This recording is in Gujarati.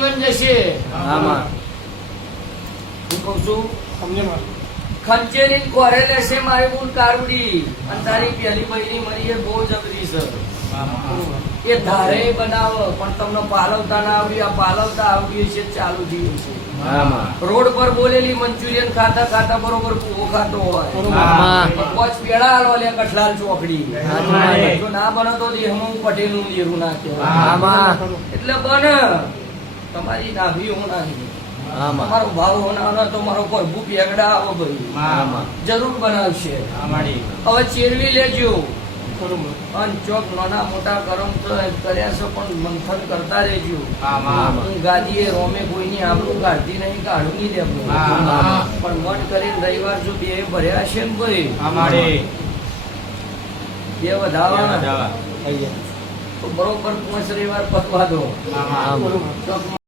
જીવન જશે. આમાં હું કઉ છું ખંચેરી કોરે લેશે મારી બુન કારુડી અને તારી પેલી બૈરી મરી એ બહુ જબરી છે. એ ધારે બનાવ પણ તમને પાલવતા ના આવડી, આ પાલવતા આવડી છે ચાલુ થયું છે. આમાં રોડ પર બોલેલી મંચુરિયન ખાતા ખાતા બરોબર કૂવો ખાતો હોય. પોચ પેડા હાલવા લે કઠલાલ ચોકડી. જો ના બને તો દેહમાં પટેલ નું દેરું ના કહેવાય. આમાં એટલે બને તમારી નાભી હોનાની, આમાં તમારો ભાવ હોના તો મારો પ્રભુ પેગડા આવો ભાઈ આમાં જરૂર બનાવશે. હવે ચેરવી લેજો અને ચોક નાના મોટા કરમ કર્યા છે પણ મંથન કરતા રહેજો. હું ગાદીએ રોમે કોઈની આબરૂ કાઢતી નહીં, કાઢું નહીં દેવું. પણ મન કરીને રવિવાર જો બે ભર્યા છે ને ભાઈ બે વધારવાના તો બરોબર 5 રવિવાર પતવા દો. આમાં